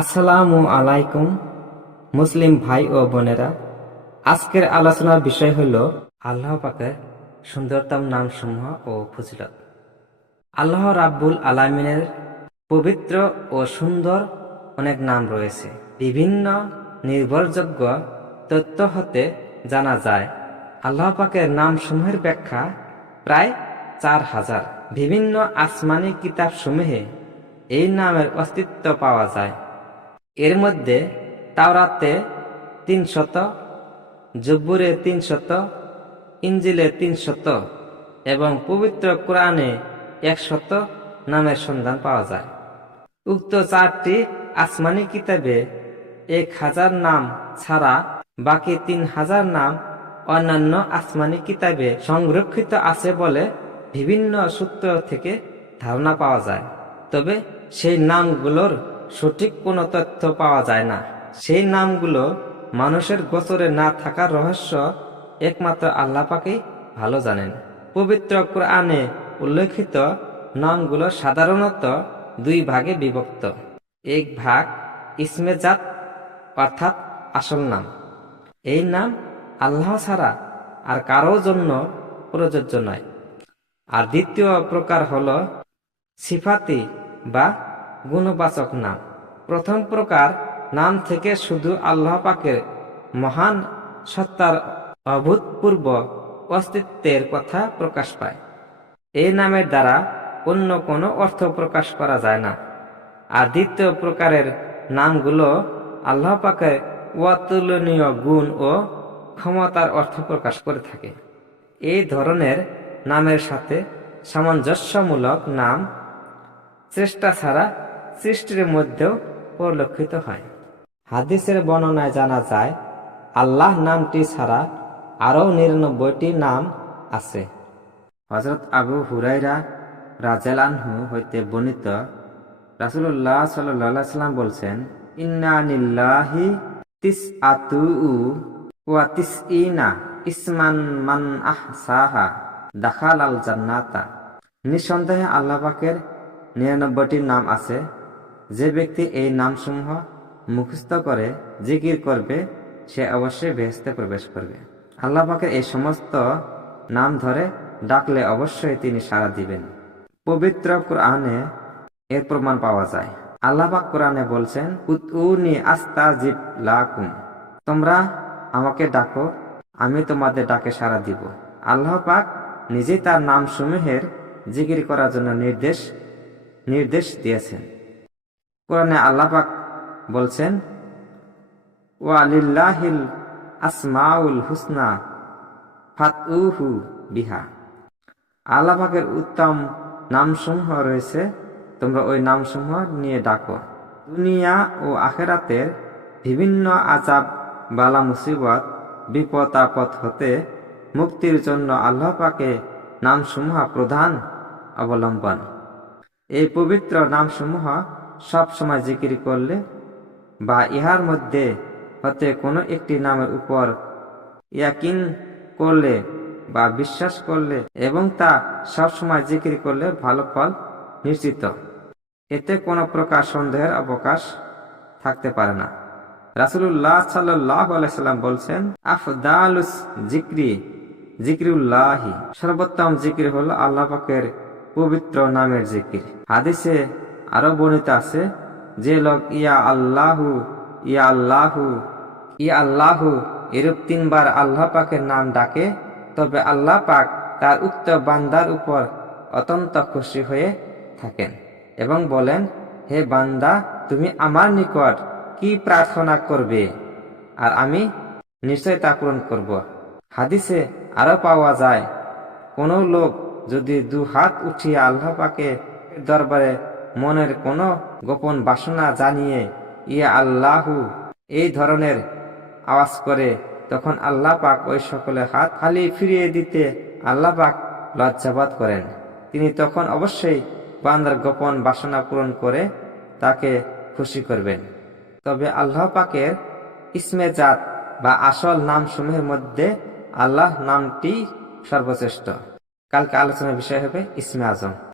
আসসালামু আলাইকুম, মুসলিম ভাই ও বোনেরা। আজকের আলোচনার বিষয় হল আল্লাহ পাকের সুন্দরতম নামসমূহ ও ফজিলত। আল্লাহ রাব্বুল আলামিনের পবিত্র ও সুন্দর অনেক নাম রয়েছে। বিভিন্ন নির্ভরযোগ্য তথ্য হতে জানা যায়। আল্লাহ পাকের নামসমূহের ব্যাখ্যা প্রায় চার হাজার। বিভিন্ন আসমানি কিতাবসমূহে এই নামের অস্তিত্ব পাওয়া যায়। এর মধ্যে তাওরাতে তিন শত জব্বুরে তিন শত ইঞ্জিলে তিন শত এবং পবিত্র কোরআনে এক শত নামের সন্ধান পাওয়া যায়। উক্ত চারটি আসমানি কিতাবে এক হাজার নাম ছাড়া বাকি তিন হাজার নাম অন্যান্য আসমানি কিতাবে সংরক্ষিত আছে বলে বিভিন্ন সূত্র থেকে ধারণা পাওয়া যায়। তবে সেই নামগুলোর সঠিক কোনো তথ্য পাওয়া যায় না। সেই নামগুলো মানুষের গোচরে না থাকার রহস্য একমাত্র আল্লাহ পাকেই ভালো জানেন। পবিত্র কোরআনে উল্লেখিত নামগুলো সাধারণত দুই ভাগে বিভক্ত। এক ভাগ ইসমে জাত, অর্থাৎ আসল নাম। এই নাম আল্লাহ ছাড়া আর কারও জন্য প্রযোজ্য নয়। আর দ্বিতীয় প্রকার হল সিফাতি বা গুণবাচক নাম প্রথম প্রকার নাম থেকে শুধু আল্লাহ পাকের মহান সত্তার অভূতপূর্ব অস্তিত্বের কথা প্রকাশ পায়। এই নামের দ্বারা অন্য কোনো অর্থ প্রকাশ করা যায় না। আর দ্বিতীয় প্রকারের নামগুলো আল্লাহ পাকের অতুলনীয় গুণ ও ক্ষমতার অর্থ প্রকাশ করে থাকে। এই ধরনের নামের সাথে সামঞ্জস্যমূলক নাম চেষ্টা ছাড়া সৃষ্টির মধ্যেও পরিলক্ষিত হয়। হাদিসের বর্ণনায় জানা যায়, আল্লাহ নামটি ছাড়া আরও নিরানব্বইটি নাম আছে। হজরত আবু হুরাইরা রাজেল আনহু হইতে বর্ণিত রাসুল্লাহ সাল্লাহ সাল্লাম বলছেন, ইন্না নিল্লাহি তিস আতু ওয়া তিস ইনা ইসমান মান আহ সাহা দাখাল আল জান্নাতা। নিঃসন্দেহে আল্লাহ পাকের নিরানব্বইটি নাম আছে। যে ব্যক্তি এই নামসমূহ মুখস্থ করে, জিকির করবে, সে অবশ্যই বেহেস্তে প্রবেশ করবে। আল্লাহ পাকের এই সমস্ত নাম ধরে ডাকলে অবশ্যই তিনি সাড়া দিবেন। পবিত্র কোরআনে এর প্রমাণ পাওয়া যায়। আল্লাহ পাক কোরআনে বলছেন উনি আস্তা জিব লাকুম। তোমরা আমাকে ডাকো, আমি তোমাদের ডাকে সাড়া দিব। আল্লাহ পাক নিজেই তার নাম সমূহের জিকির করার জন্য নির্দেশ নির্দেশ দিয়েছেন। কোরআনে আল্লাহ পাক বলছেন, ওয়ালিল্লাহিল আসমাউল হুসনা ফাতউহু বিহা। আল্লাহ পাকের উত্তম নামসমূহ রয়েছে, তোমরা ওই নামসমূহ নিয়ে ডাকো। দুনিয়া ও আখেরাতের বিভিন্ন আজাব বালা মুসিবত, বিপদ, আপদ হতে মুক্তির জন্য আল্লাহ পাকে নামসমূহ প্রধান, অবলম্বন। এই পবিত্র নামসমূহ সব সময় জিকির করলে বা ইহার মধ্যে হতে কোনো একটি নামের উপর ইয়াকিন করলে বা বিশ্বাস করলে এবং তা সবসময় জিকির করলে ভালো ফল নিশ্চিত। এতে কোনো প্রকার সন্দেহের অবকাশ থাকতে পারে না। রাসুল্লাহ সাল্লাহ আলাইসাল্লাম বলছেন, আফদালুস জিক্রি জিক্রিউল্লাহি সর্বোত্তম জিকির হল আল্লাহ পাকের পবিত্র নামের জিকির। হাদিসে আরও বর্ণিত আছে, যে লোক, ইয়া আল্লাহু ইয়া আল্লাহু ইয়া আল্লাহু, এরূপ তিনবার আল্লাহ পাকের নাম ডাকে, তবে আল্লাহ পাক তার উক্ত বান্দার উপর অত্যন্ত খুশি হয়ে থাকেন এবং বলেন, হে বান্দা, তুমি আমার নিকট কি প্রার্থনা করবে? আর আমি নিশ্চয় তা পূরণ করব। হাদিসে আরও পাওয়া যায়, কোনো লোক যদি দু হাত উঠিয়ে আল্লাহ পাকে দরবারে মনের কোনো গোপন বাসনা জানিয়ে ইয়া আল্লাহু এই ধরনের আওয়াজ করে, তখন আল্লাহ পাক ওই সকলের হাত খালি ফিরিয়ে দিতে আল্লাহ পাক লজ্জাবাদ করেন। তিনি তখন অবশ্যই বান্দার গোপন বাসনা পূরণ করে তাকে খুশি করবেন। তবে আল্লাহ পাকের ইসমে জাত বা আসল নাম সমূহের মধ্যে আল্লাহ নামটি সর্বশ্রেষ্ঠ। কালকে আলোচনার বিষয় হবে ইসমে আজম।